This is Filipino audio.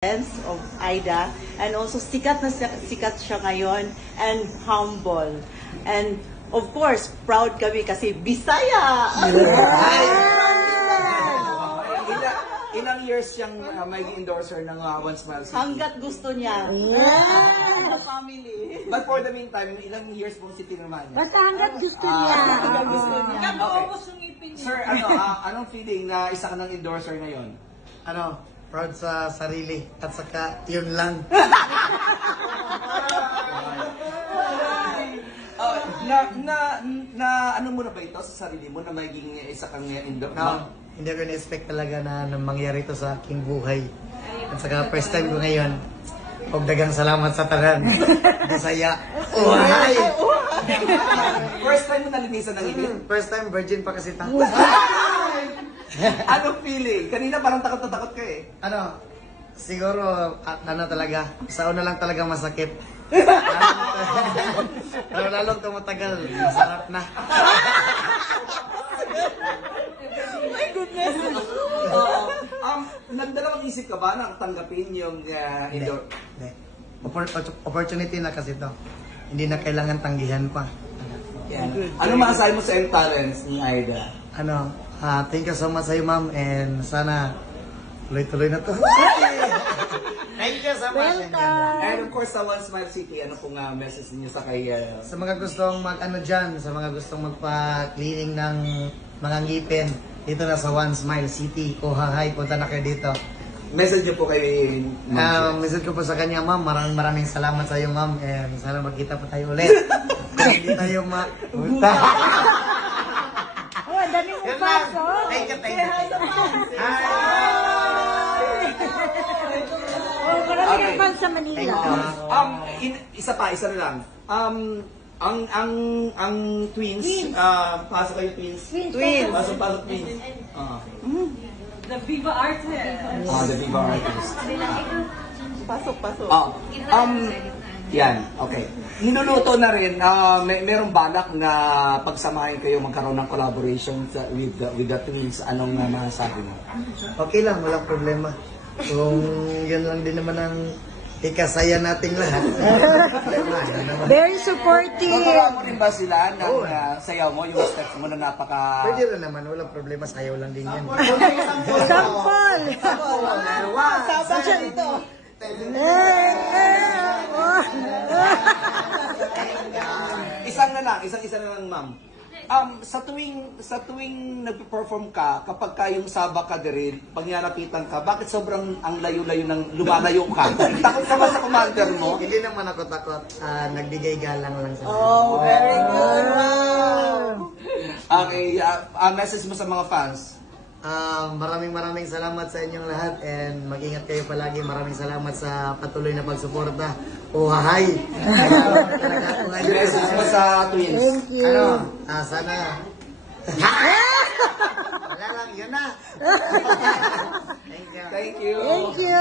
of Aida, and also sikat na sikat siya ngayon and humble. And of course, proud kami kasi Bisaya! Ilang years siyang maging endorser ng One Smile City? Hanggat gusto niya. Sa family. But for the meantime, ilang years pong city naman niya? Basta hanggat gusto niya. Hanggat gusto niya. Okay. Sir, anong feeling na isa ka ng endorser ngayon? Proud sa sarili at saka yun lang. Ano mo na ba ito sa sarili mo na maging isa kang endorser? Hindi ko na-expect talaga na mangyari ito sa aking buhay. At saka first time ko ngayon, og dagang salamat sa tanan. Bisaya. Uhay! First time mo nalinisan ng ibig? First time, virgin pa kasi ta. Anong feeling? Kanina parang takot na takot ka eh. Siguro, talaga, sa una lang talaga masakit. Pero lalong tumatagal, masarap na. Oh my goodness! Nagdalawang isip ka ba na tanggapin yung endorser? Hindi. Opportunity na kasi to. Hindi na kailangan tanggihan pa. Ano maasahin mo sa end talents ni Aida? Thank you so much sa iyo, ma'am, and sana tuloy-tuloy na to. Thank you so much. And of course, sa One Smile City, ano pong message niyo sa kay... Sa mga gustong dyan, sa mga gustong magpa-cleaning ng mga ngipin, dito na sa One Smile City. Hi, punta na kayo dito. Message niyo po kay... Message ko po sa kanya, ma'am, maraming salamat sa iyo, ma'am, and sana magkita po tayo ulit. Hindi tayo ma-punta. Oh, ang dami mong pasok. Thank you. Oh, marami kang fans sa Manila. Isa na lang. Ang twins, pasok kayo twins. Twins. Pasok twins. The Viva Artist. The Viva Artist. Pasok. Yan, okay. Niluluto na rin, merong balak na pagsamahin kayo magkaroon ng collaboration with the twins. Anong masasabi mo? Okay lang, walang problema. Kung yun lang din naman ang ikasaya nating lahat. Very supportive. Magawa mo rin ba sila ng sayaw mo, yung steps mo na napaka... Pwede rin naman, walang problema, sayaw lang din yan. Sampol! Sabi ito. Isa na lang, ma'am. Sa tuwing nagpe-perform ka, kapag kayong saba ka din, pag nalapitan ka, bakit sobrang ang layo-layo ng lumalayo ka? Takot ka ba sa commander mo? Hindi naman ako takot, nagbigay galang lang sa Oh, very good. Okay, message mo sa mga fans. Maraming salamat sa inyong lahat and mag-ingat kayo palagi. Maraming salamat sa patuloy na pagsuporta. Hi! Message mo sa twins. Thank you. Sana... Wala lang, yun na. Thank you. Thank you. Thank you.